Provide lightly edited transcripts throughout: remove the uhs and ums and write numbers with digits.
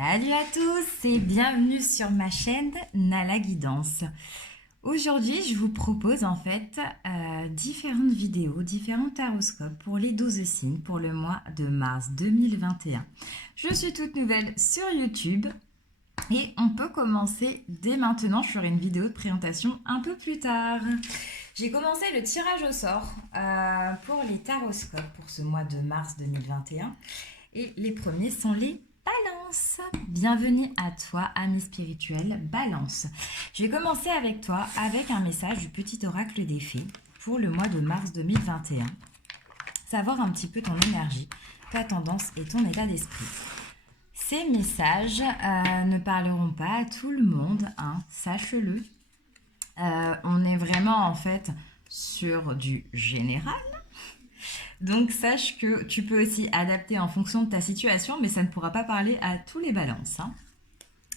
Salut à tous et bienvenue sur ma chaîne Nala Guidance. Aujourd'hui, je vous propose en fait différentes vidéos, différents taroscopes pour les 12 signes pour le mois de mars 2021. Je suis toute nouvelle sur YouTube et on peut commencer dès maintenant. Je ferai une vidéo de présentation un peu plus tard. J'ai commencé le tirage au sort pour les taroscopes pour ce mois de mars 2021 et les premiers sont les Balance. Bienvenue à toi, ami spirituel Balance. Je vais commencer avec toi avec un message du petit oracle des fées pour le mois de mars 2021. Savoir un petit peu ton énergie, ta tendance et ton état d'esprit. Ces messages ne parleront pas à tout le monde, hein, sache-le. On est vraiment en fait sur du général. Donc sache que tu peux aussi adapter en fonction de ta situation, mais ça ne pourra pas parler à tous les balances. Hein.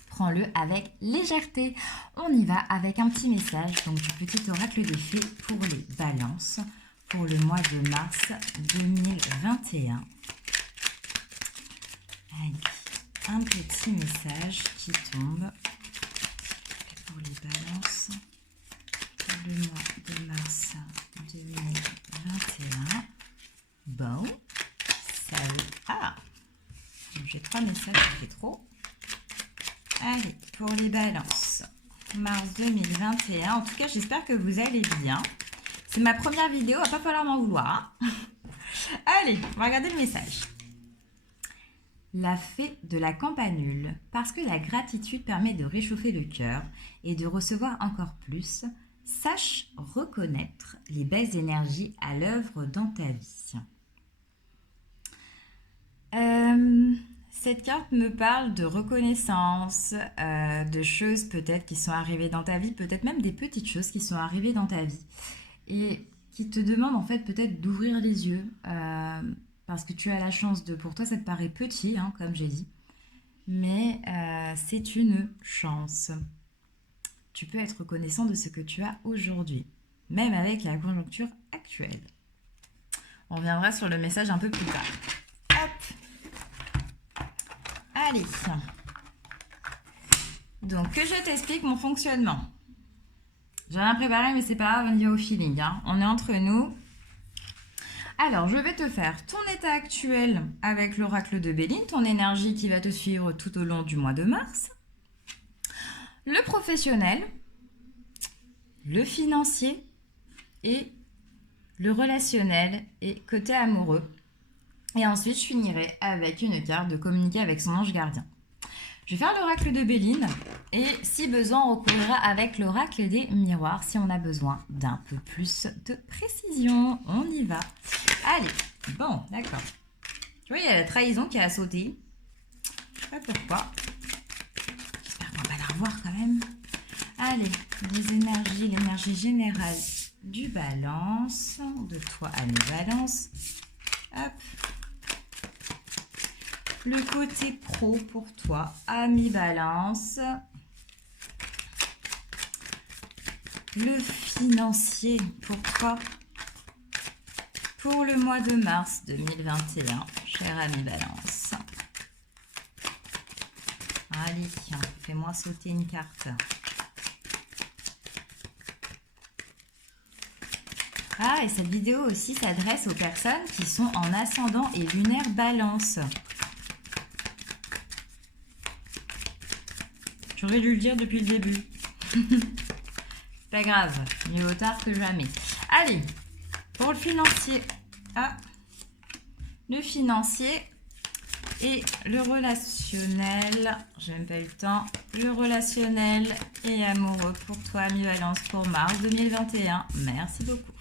Prends-le avec légèreté. On y va avec un petit message donc du petit oracle des fées pour les balances pour le mois de mars 2021. Allez, un petit message qui tombe pour les balances pour le mois de mars 2021. Bon, salut. Ah, j'ai 3 messages, ça fait trop. Allez, pour les balances, mars 2021. En tout cas, j'espère que vous allez bien. C'est ma première vidéo, il va pas falloir m'en vouloir. Hein. Allez, on va regarder le message. La fée de la campanule. Parce que la gratitude permet de réchauffer le cœur et de recevoir encore plus, sache reconnaître les belles énergies à l'œuvre dans ta vie. Cette carte me parle de reconnaissance, de choses peut-être qui sont arrivées dans ta vie, peut-être même des petites choses qui sont arrivées dans ta vie et qui te demandent en fait peut-être d'ouvrir les yeux parce que tu as la chance de, pour toi ça te paraît petit, hein, comme j'ai dit, mais c'est une chance. Tu peux être reconnaissant de ce que tu as aujourd'hui, même avec la conjoncture actuelle. On reviendra sur le message un peu plus tard. Hop. Allez. Donc, que je t'explique mon fonctionnement. J'ai rien préparé, mais c'est pas grave, on y va au feeling. Hein. On est entre nous. Alors, je vais te faire ton état actuel avec l'oracle de Béline, ton énergie qui va te suivre tout au long du mois de mars. Le professionnel, le financier et le relationnel et côté amoureux. Et ensuite, je finirai avec une carte de communiquer avec son ange gardien. Je vais faire l'oracle de Béline et si besoin, on recourira avec l'oracle des miroirs si on a besoin d'un peu plus de précision. On y va. Allez, bon, d'accord. Tu vois, il y a la trahison qui a sauté. Je sais pas pourquoi. J'espère qu'on va la revoir quand même. Allez, les énergies, l'énergie générale du balance, de toi à mes balances. Hop. Le côté pro pour toi, ami balance. Le financier pour toi, pour le mois de mars 2021, cher ami balance. Allez, fais-moi sauter une carte. Ah, et cette vidéo aussi s'adresse aux personnes qui sont en ascendant et lunaire balance. J'aurais dû le dire depuis le début. Pas grave, mieux vaut tard que jamais. Allez, pour le financier. Ah, le financier et le relationnel. J'ai même pas eu le temps. Le relationnel et amoureux pour toi, ami balance, pour mars 2021. Merci beaucoup.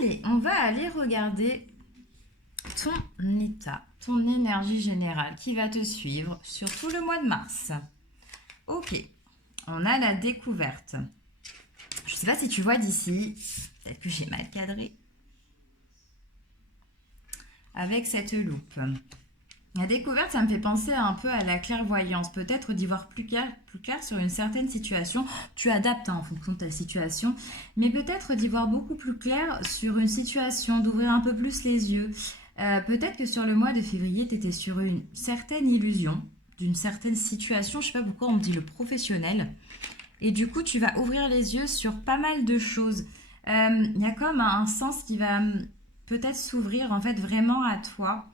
Allez, on va aller regarder ton état, ton énergie générale qui va te suivre sur tout le mois de mars. Ok, on a la découverte. Je ne sais pas si tu vois d'ici, peut-être que j'ai mal cadré, avec cette loupe. La découverte, ça me fait penser un peu à la clairvoyance, peut-être d'y voir plus clair sur une certaine situation. Tu adaptes hein, en fonction de ta situation, mais peut-être d'y voir beaucoup plus clair sur une situation, d'ouvrir un peu plus les yeux. Peut-être que sur le mois de février, tu étais sur une certaine illusion d'une certaine situation. Je sais pas pourquoi on me dit le professionnel. Et du coup, tu vas ouvrir les yeux sur pas mal de choses. Il y a comme un sens qui va peut-être s'ouvrir en fait vraiment à toi.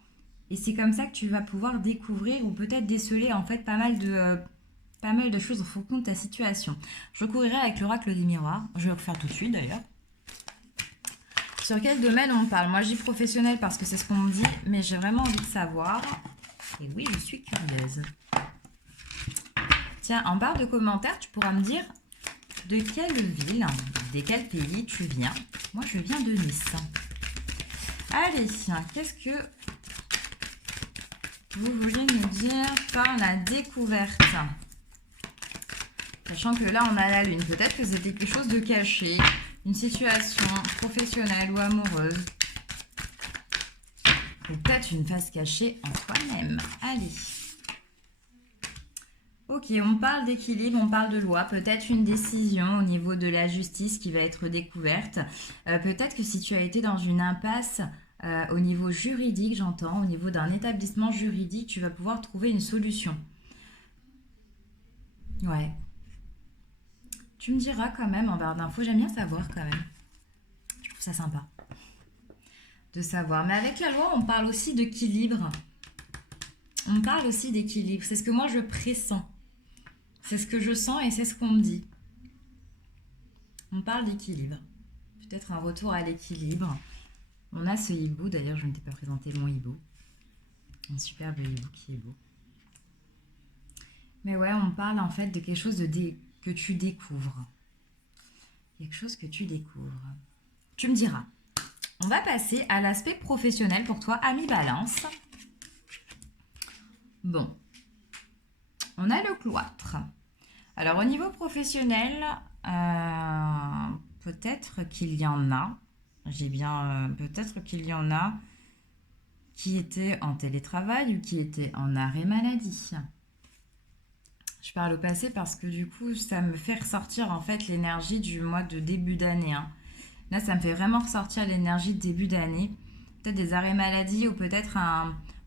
Et c'est comme ça que tu vas pouvoir découvrir ou peut-être déceler en fait pas mal de choses en fonction de ta situation. Je recourirai avec l'oracle des miroirs. Je vais le refaire tout de suite d'ailleurs. Sur quel domaine on parle? Moi, je dis professionnel parce que c'est ce qu'on me dit, mais j'ai vraiment envie de savoir. Et oui, je suis curieuse. Tiens, en barre de commentaires, tu pourras me dire de quelle ville, de quel pays tu viens. Moi, je viens de Nice. Allez, qu'est-ce que vous voulez nous dire par la découverte? Sachant que là, on a la lune. Peut-être que c'était quelque chose de caché. Une situation professionnelle ou amoureuse. Ou peut-être une face cachée en toi-même. Allez. Ok, on parle d'équilibre, on parle de loi. Peut-être une décision au niveau de la justice qui va être découverte. Peut-être que si tu as été dans une impasse au niveau juridique, j'entends, au niveau d'un établissement juridique, tu vas pouvoir trouver une solution. Ouais. Tu me diras quand même en barre d'infos, j'aime bien savoir quand même. Je trouve ça sympa de savoir. Mais avec la loi, on parle aussi d'équilibre. On parle aussi d'équilibre. C'est ce que moi je pressens. C'est ce que je sens et c'est ce qu'on me dit. On parle d'équilibre. Peut-être un retour à l'équilibre. On a ce hibou. D'ailleurs, je ne t'ai pas présenté mon hibou. Un superbe hibou qui est beau. Mais ouais, on parle en fait de quelque chose que tu découvres. Quelque chose que tu découvres. Tu me diras. On va passer à l'aspect professionnel pour toi, ami Balance. Bon. On a le cloître. Alors, au niveau professionnel, peut-être qu'il y en a. Peut-être qu'il y en a qui étaient en télétravail ou qui étaient en arrêt maladie. Je parle au passé parce que du coup, ça me fait ressortir en fait l'énergie du mois de début d'année. Là, ça me fait vraiment ressortir l'énergie de début d'année. Peut-être des arrêts maladie ou peut-être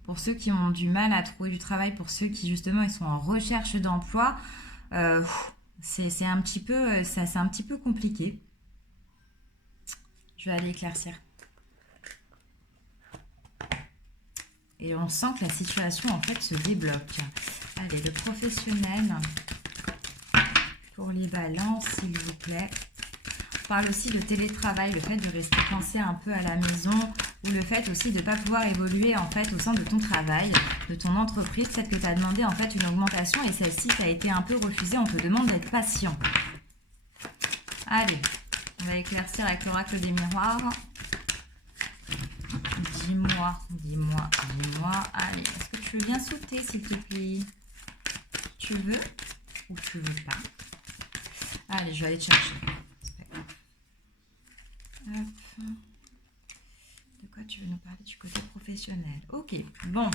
pour ceux qui ont du mal à trouver du travail, pour ceux qui justement ils sont en recherche d'emploi. C'est un petit peu compliqué. Je vais aller éclaircir. Et on sent que la situation en fait se débloque. Allez, le professionnel pour les balances, s'il vous plaît. On parle aussi de télétravail, le fait de rester coincé un peu à la maison ou le fait aussi de ne pas pouvoir évoluer en fait au sein de ton travail, de ton entreprise. Peut-être que tu as demandé en fait une augmentation et celle-ci t'a été un peu refusée. On te demande d'être patient. Allez, on va éclaircir avec l'oracle des miroirs. Dis-moi. Allez, est-ce que tu veux bien sauter, s'il te plaît? Tu veux ou tu veux pas? Allez, je vais aller te chercher. Hop. De quoi tu veux nous parler du côté professionnel? Ok, bon.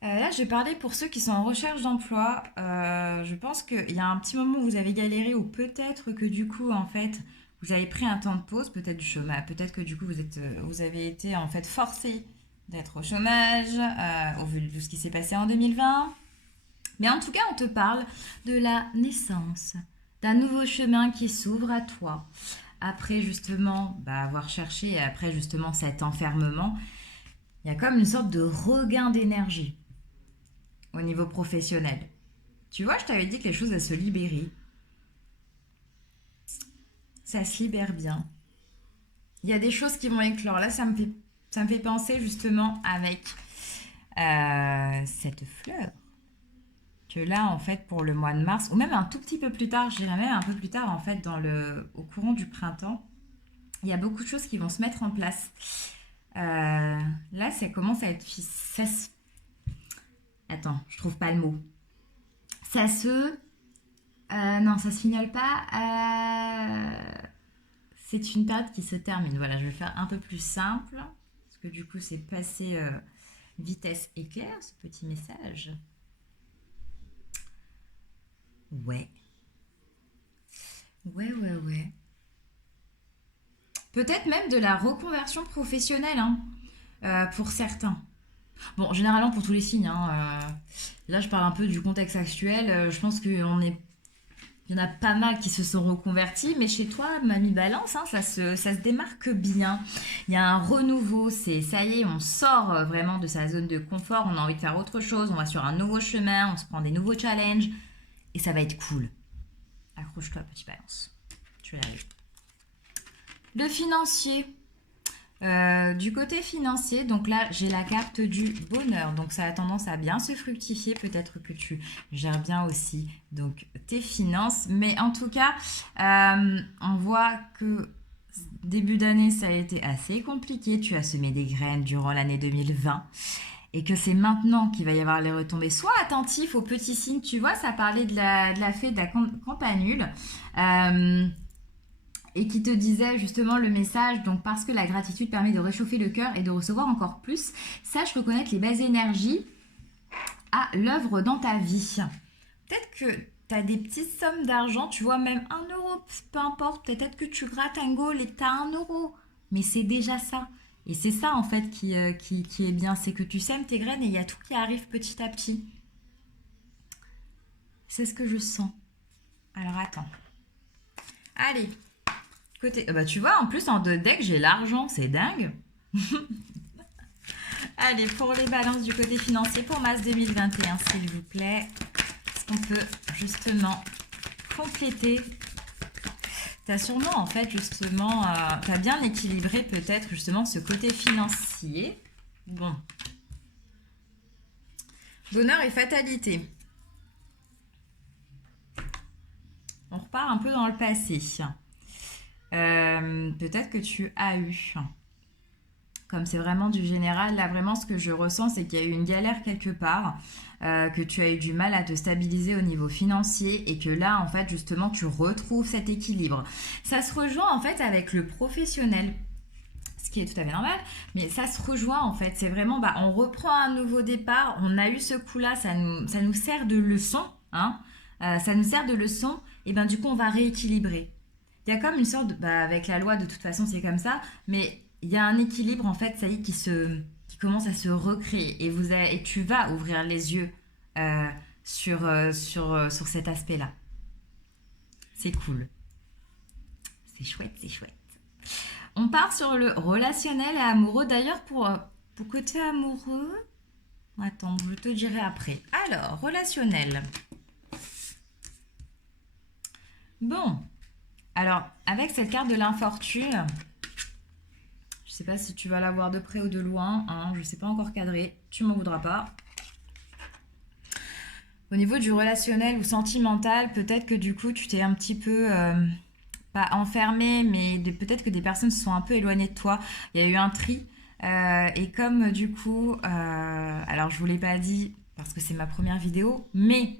Là, je vais parler pour ceux qui sont en recherche d'emploi. Je pense qu'il y a un petit moment où vous avez galéré ou peut-être que du coup, en fait, vous avez pris un temps de pause, peut-être du chômage, peut-être que du coup, vous avez été en fait forcé d'être au chômage au vu de ce qui s'est passé en 2020. Mais en tout cas, on te parle de la naissance, d'un nouveau chemin qui s'ouvre à toi. Après justement avoir cherché et après justement cet enfermement, il y a comme une sorte de regain d'énergie au niveau professionnel. Tu vois, je t'avais dit que les choses elles se libéraient. Ça se libère bien. Il y a des choses qui vont éclore. Là, ça me fait penser justement avec cette fleur. Que là, en fait, pour le mois de mars, ou même un tout petit peu plus tard, je dirais même un peu plus tard, en fait, au courant du printemps, il y a beaucoup de choses qui vont se mettre en place. Là, ça commence à être... Attends, je trouve pas le mot. Ça se... non, ça se fignole pas. C'est une période qui se termine. Voilà, je vais faire un peu plus simple. Parce que du coup, c'est passé vitesse éclair, ce petit message. Ouais. Peut-être même de la reconversion professionnelle pour certains. Bon, généralement pour tous les signes, hein, là je parle un peu du contexte actuel. Je pense il y en a pas mal qui se sont reconvertis, mais chez toi, Mamie Balance, hein, ça se démarque bien. Il y a un renouveau, ça y est, on sort vraiment de sa zone de confort, on a envie de faire autre chose, on va sur un nouveau chemin, on se prend des nouveaux challenges, et ça va être cool. Accroche-toi, petit Balance. Tu vas y arriver. Le financier. Du côté financier, donc là j'ai la carte du bonheur, donc ça a tendance à bien se fructifier, peut-être que tu gères bien aussi donc tes finances, mais en tout cas on voit que début d'année ça a été assez compliqué, tu as semé des graines durant l'année 2020 et que c'est maintenant qu'il va y avoir les retombées. Sois attentif aux petits signes, tu vois, ça parlait de la fée de la campanule. Et qui te disait justement le message, donc parce que la gratitude permet de réchauffer le cœur et de recevoir encore plus, sache reconnaître les belles énergies à l'œuvre dans ta vie. Peut-être que tu as des petites sommes d'argent, tu vois, même 1 euro, peu importe, peut-être que tu grattes un goal et que tu as 1 euro, mais c'est déjà ça. Et c'est ça en fait qui est bien, c'est que tu sèmes tes graines et il y a tout qui arrive petit à petit. C'est ce que je sens. Alors attends. Allez, côté, bah tu vois, en plus en deux decks, j'ai l'argent, c'est dingue. Allez, pour les balances du côté financier pour mars 2021, s'il vous plaît. Est-ce qu'on peut justement compléter? Tu as sûrement, en fait, justement, tu as bien équilibré peut-être justement ce côté financier. Bon. Bonheur et fatalité. On repart un peu dans le passé. Peut-être que tu as eu, comme c'est vraiment du général, là vraiment ce que je ressens c'est qu'il y a eu une galère quelque part, que tu as eu du mal à te stabiliser au niveau financier et que là en fait justement tu retrouves cet équilibre. Ça se rejoint en fait avec le professionnel, ce qui est tout à fait normal, mais ça se rejoint en fait, c'est vraiment, bah, on reprend un nouveau départ, on a eu ce coup-là, ça nous sert de leçon, hein, ça nous sert de leçon, et ben du coup on va rééquilibrer. Il y a comme une sorte de, bah, avec la loi de toute façon c'est comme ça, mais il y a un équilibre en fait, ça y est, qui commence à se recréer, et tu vas ouvrir les yeux sur cet aspect-là. C'est cool, c'est chouette, c'est chouette. On part sur le relationnel et amoureux. D'ailleurs, pour côté amoureux, attends, je te dirai après. Alors, relationnel. Bon, alors, avec cette carte de l'infortune, je sais pas si tu vas la voir de près ou de loin, hein, je sais pas encore cadrer, tu m'en voudras pas. Au niveau du relationnel ou sentimental, peut-être que du coup, tu t'es un petit peu... pas enfermé, mais peut-être que des personnes se sont un peu éloignées de toi. Il y a eu un tri. Et comme du coup, alors je vous l'ai pas dit parce que c'est ma première vidéo, mais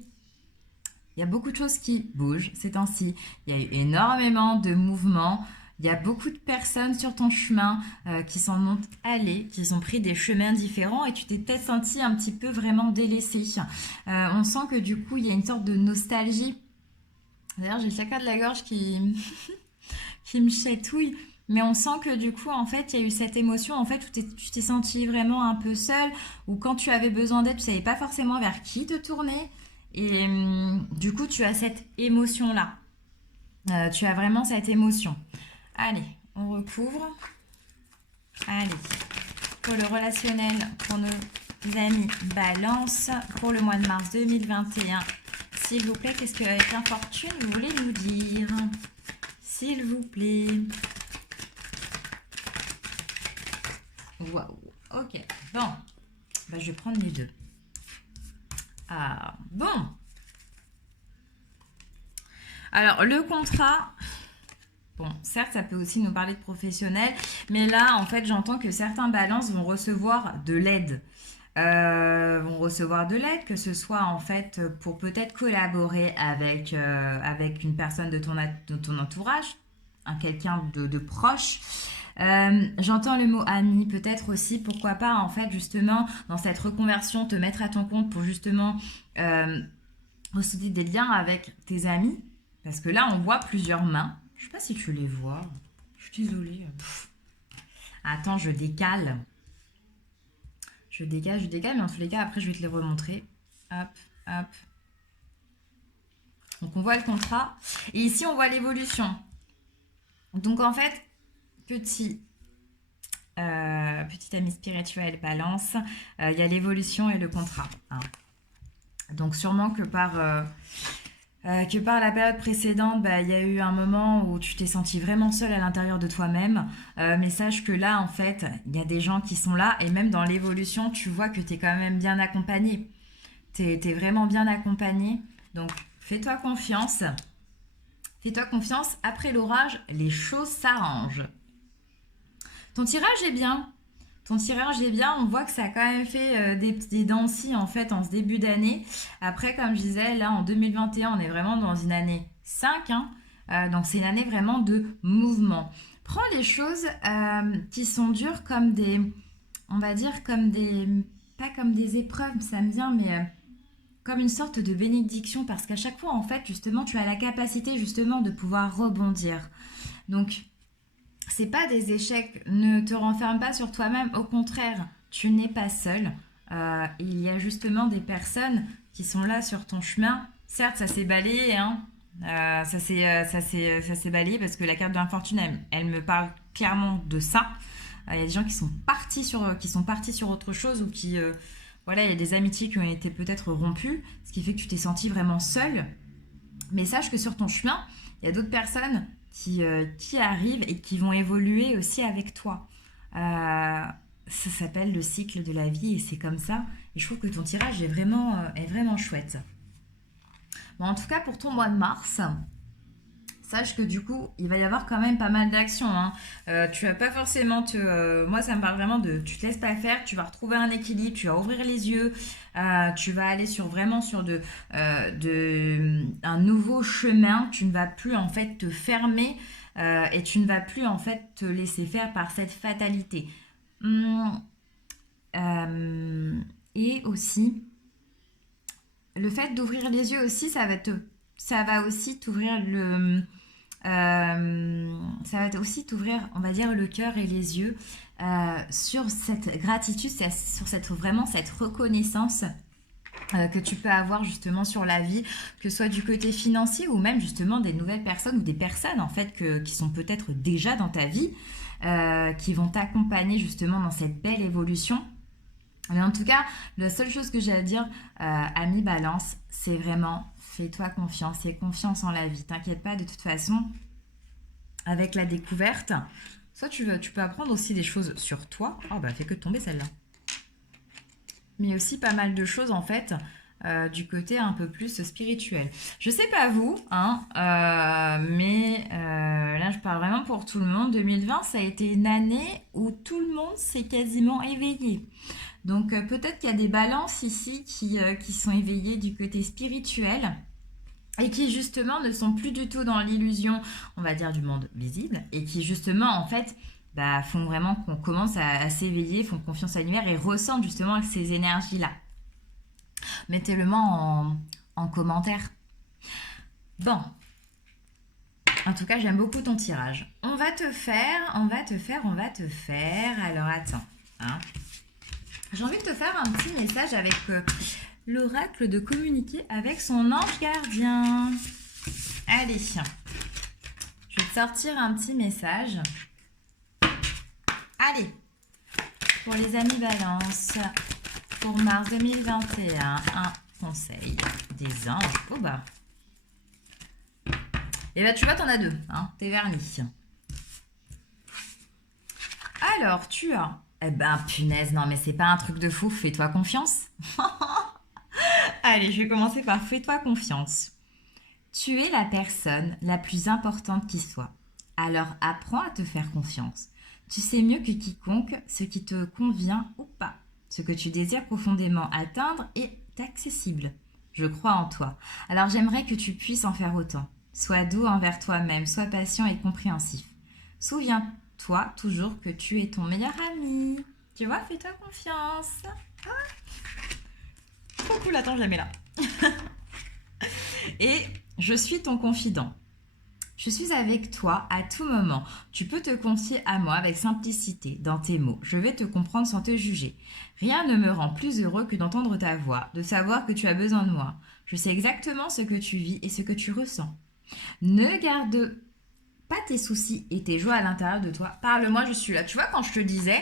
il y a beaucoup de choses qui bougent ces temps-ci. Il y a eu énormément de mouvements. Il y a beaucoup de personnes sur ton chemin qui s'en ont allées, qui ont pris des chemins différents et tu t'es peut-être senti un petit peu vraiment délaissé. On sent que du coup, il y a une sorte de nostalgie. D'ailleurs, j'ai le chakra de la gorge qui me chatouille. Mais on sent que du coup, en fait, il y a eu cette émotion en fait, où tu t'es senti vraiment un peu seule, ou quand tu avais besoin d'aide, tu savais pas forcément vers qui te tourner. Et du coup, tu as cette émotion-là. Tu as vraiment cette émotion. Allez, on recouvre. Allez, pour le relationnel, pour nos amis Balance, pour le mois de mars 2021, s'il vous plaît, qu'est-ce que avec l'infortune vous voulez nous dire? S'il vous plaît. Waouh, ok. Bon, bah, je vais prendre les deux. Ah, bon. Alors, le contrat, bon, certes, ça peut aussi nous parler de professionnel, mais là, en fait, j'entends que certains balances vont recevoir de l'aide. Que ce soit en fait pour peut-être collaborer avec une personne de ton entourage, quelqu'un de proche. J'entends le mot ami, peut-être aussi, pourquoi pas, en fait, justement, dans cette reconversion, te mettre à ton compte pour justement ressouder des liens avec tes amis. Parce que là, on voit plusieurs mains. Je sais pas si tu les vois. Je suis désolée. Attends, je décale. Je dégage, mais en tous les cas, après, je vais te les remontrer. Hop, hop. Donc, on voit le contrat. Et ici, on voit l'évolution. Donc, en fait, petit ami spirituel balance, il y a l'évolution et le contrat. Hein. Donc, sûrement que par la période précédente, il y a eu un moment où tu t'es senti vraiment seule à l'intérieur de toi-même. Mais sache que là, en fait, il y a des gens qui sont là. Et même dans l'évolution, tu vois que tu es quand même bien accompagné. Tu es vraiment bien accompagné. Donc, fais-toi confiance. Fais-toi confiance. Après l'orage, les choses s'arrangent. Ton tirage est bien. Ton tirage est bien, on voit que ça a quand même fait des dents de scie en fait en ce début d'année. Après, comme je disais, là en 2021, on est vraiment dans une année 5, hein. Donc c'est une année vraiment de mouvement. Prends les choses qui sont dures comme des, on va dire comme des, pas comme des épreuves, ça me vient, mais comme une sorte de bénédiction parce qu'à chaque fois en fait justement tu as la capacité justement de pouvoir rebondir. Donc c'est pas des échecs, ne te renferme pas sur toi-même, au contraire, tu n'es pas seul. Il y a justement des personnes qui sont là sur ton chemin. Certes, ça s'est balayé, hein. Ça s'est balayé parce que la carte de l'infortune, elle me parle clairement de ça. Il y a des gens qui sont partis sur autre chose ou qui, voilà, il y a des amitiés qui ont été peut-être rompues, ce qui fait que tu t'es senti vraiment seul. Mais sache que sur ton chemin, il y a d'autres personnes qui arrivent et qui vont évoluer aussi avec toi. Ça s'appelle le cycle de la vie et c'est comme ça. Et je trouve que ton tirage est vraiment chouette. Bon, en tout cas, pour ton mois de mars, sache que du coup, il va y avoir quand même pas mal d'actions. Hein. Tu vas pas forcément moi, ça me parle vraiment de... Tu te laisses pas faire, tu vas retrouver un équilibre, tu vas ouvrir les yeux, tu vas aller vraiment sur un nouveau chemin. Tu ne vas plus en fait te fermer et tu ne vas plus en fait te laisser faire par cette fatalité. Et aussi, le fait d'ouvrir les yeux aussi, ça va aussi t'ouvrir ça va aussi t'ouvrir, on va dire, le cœur et les yeux sur cette gratitude, sur cette reconnaissance que tu peux avoir justement sur la vie, que ce soit du côté financier ou même justement des nouvelles personnes ou des personnes en fait qui sont peut-être déjà dans ta vie, qui vont t'accompagner justement dans cette belle évolution. Mais en tout cas, la seule chose que j'ai à dire, ami Balance, c'est vraiment fais-toi confiance et confiance en la vie. T'inquiète pas, de toute façon, avec la découverte, soit tu peux apprendre aussi des choses sur toi. Oh bah, fait que de tomber celle-là. Mais aussi pas mal de choses en fait du côté un peu plus spirituel. Je sais pas vous, hein, mais là je parle vraiment pour tout le monde. 2020, ça a été une année où tout le monde s'est quasiment éveillé. Donc peut-être qu'il y a des balances ici qui sont éveillées du côté spirituel et qui justement ne sont plus du tout dans l'illusion, on va dire, du monde visible et qui justement en fait font vraiment qu'on commence à s'éveiller, font confiance à l'univers et ressentent justement ces énergies-là. Mettez-le-moi en commentaire. Bon. En tout cas, j'aime beaucoup ton tirage. On va te faire. Alors, attends. Hein. J'ai envie de te faire un petit message avec l'oracle de communiquer avec son ange gardien. Allez. Je vais te sortir un petit message. Allez. Pour les amis Balance. Pour mars 2021, un conseil des anges. Oh bah. Et bah tu vois, t'en as deux, hein, t'es vernis. Alors, tu as... Eh ben, punaise, non mais c'est pas un truc de fou, fais-toi confiance. Allez, je vais commencer par fais-toi confiance. Tu es la personne la plus importante qui soit. Alors, apprends à te faire confiance. Tu sais mieux que quiconque ce qui te convient ou pas. Ce que tu désires profondément atteindre est accessible. Je crois en toi. Alors j'aimerais que tu puisses en faire autant. Sois doux envers toi-même, sois patient et compréhensif. Souviens-toi toujours que tu es ton meilleur ami. Tu vois, fais-toi confiance. Trop cool, attends, je la mets là. Et je suis ton confident. Je suis avec toi à tout moment. Tu peux te confier à moi avec simplicité dans tes mots. Je vais te comprendre sans te juger. Rien ne me rend plus heureux que d'entendre ta voix, de savoir que tu as besoin de moi. Je sais exactement ce que tu vis et ce que tu ressens. Ne garde pas tes soucis et tes joies à l'intérieur de toi. Parle-moi, je suis là. Tu vois, quand je te disais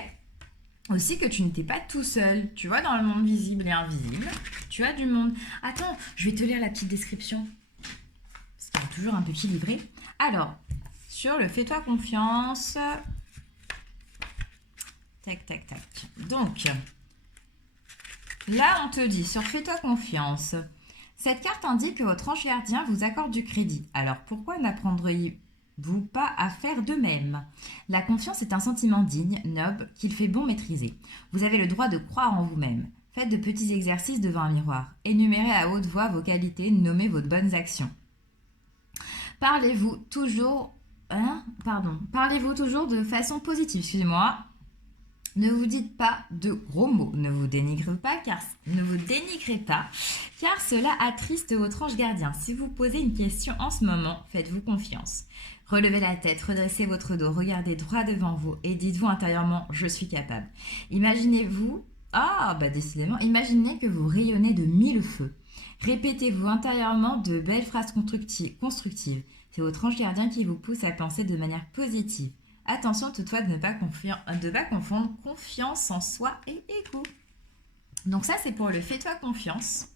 aussi que tu n'étais pas tout seul, tu vois, dans le monde visible et invisible, tu as du monde. Attends, je vais te lire la petite description. Parce qu'il y a toujours un petit livret. Alors, sur le fais-toi confiance. Tac, tac, tac. Donc, là, on te dit, sur fais-toi confiance. Cette carte indique que votre ange gardien vous accorde du crédit. Alors, pourquoi n'apprendriez-vous pas à faire de même? La confiance est un sentiment digne, noble, qu'il fait bon maîtriser. Vous avez le droit de croire en vous-même. Faites de petits exercices devant un miroir. Énumérez à haute voix vos qualités, nommez vos bonnes actions. Parlez-vous toujours de façon positive, excusez-moi. Ne vous dites pas de gros mots, ne vous dénigrez pas, car cela attriste votre ange gardien. Si vous posez une question en ce moment, faites-vous confiance. Relevez la tête, redressez votre dos, regardez droit devant vous et dites-vous intérieurement « Je suis capable ». Imaginez-vous, décidément, imaginez que vous rayonnez de 1000 feux. Répétez-vous intérieurement de belles phrases constructives. C'est votre ange gardien qui vous pousse à penser de manière positive. Attention toutefois de ne pas confondre confiance en soi et ego. Donc ça, c'est pour le fais-toi confiance.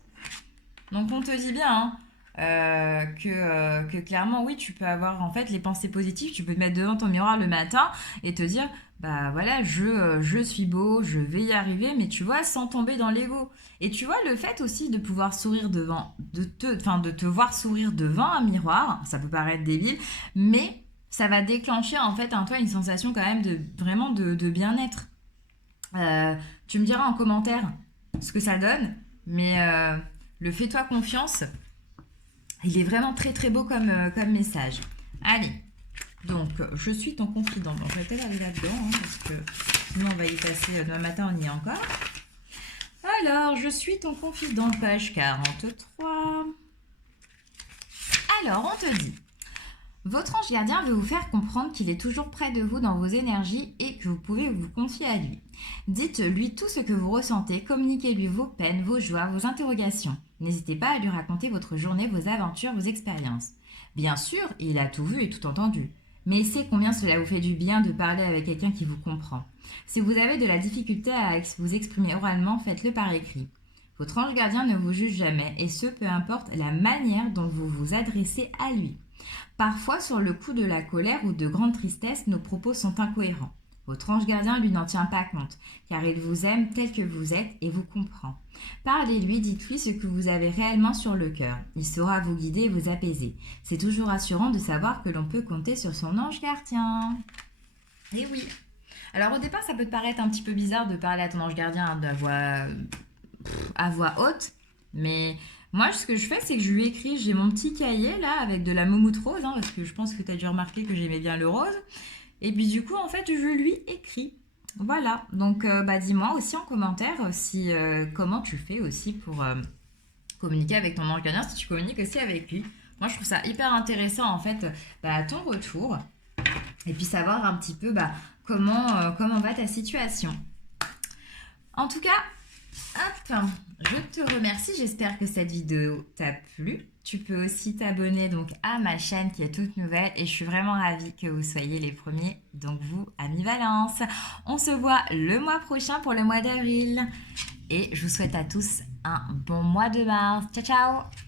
Donc on te dit bien que clairement, oui, tu peux avoir en fait les pensées positives. Tu peux te mettre devant ton miroir le matin et te dire, bah voilà, je suis beau, je vais y arriver, mais tu vois, sans tomber dans l'ego. Et tu vois, le fait aussi de pouvoir sourire de te voir sourire devant un miroir, ça peut paraître débile, mais ça va déclencher en fait en toi une sensation quand même de bien-être. Tu me diras en commentaire ce que ça donne, mais le fais-toi confiance, il est vraiment très très beau comme message. Allez, donc je suis ton confident. Bon, je vais peut-être aller là-dedans, parce que sinon on va y passer demain matin, on y est encore. Alors, je suis ton confident, page 43. Alors, on te dit... Votre ange gardien veut vous faire comprendre qu'il est toujours près de vous dans vos énergies et que vous pouvez vous confier à lui. Dites-lui tout ce que vous ressentez, communiquez-lui vos peines, vos joies, vos interrogations. N'hésitez pas à lui raconter votre journée, vos aventures, vos expériences. Bien sûr, il a tout vu et tout entendu. Mais il sait combien cela vous fait du bien de parler avec quelqu'un qui vous comprend. Si vous avez de la difficulté à vous exprimer oralement, faites-le par écrit. Votre ange gardien ne vous juge jamais, et ce, peu importe la manière dont vous vous adressez à lui. Parfois, sur le coup de la colère ou de grande tristesse, nos propos sont incohérents. Votre ange gardien, lui, n'en tient pas compte, car il vous aime tel que vous êtes et vous comprend. Parlez-lui, dites-lui ce que vous avez réellement sur le cœur. Il saura vous guider et vous apaiser. C'est toujours rassurant de savoir que l'on peut compter sur son ange gardien. Eh oui. Alors au départ, ça peut te paraître un petit peu bizarre de parler à ton ange gardien à voix haute, mais... Moi, ce que je fais, c'est que je lui écris, j'ai mon petit cahier là avec de la moumoute rose, parce que je pense que tu as dû remarquer que j'aimais bien le rose. Et puis du coup, en fait, je lui écris. Voilà, donc dis-moi aussi en commentaire comment tu fais aussi pour communiquer avec ton ange gardien, si tu communiques aussi avec lui. Moi, je trouve ça hyper intéressant en fait, ton retour. Et puis savoir un petit peu comment va ta situation. En tout cas, hop, je te remercie, j'espère que cette vidéo t'a plu. Tu peux aussi t'abonner donc à ma chaîne qui est toute nouvelle et je suis vraiment ravie que vous soyez les premiers, donc vous, Amis Valence. On se voit le mois prochain pour le mois d'avril et je vous souhaite à tous un bon mois de mars. Ciao, ciao!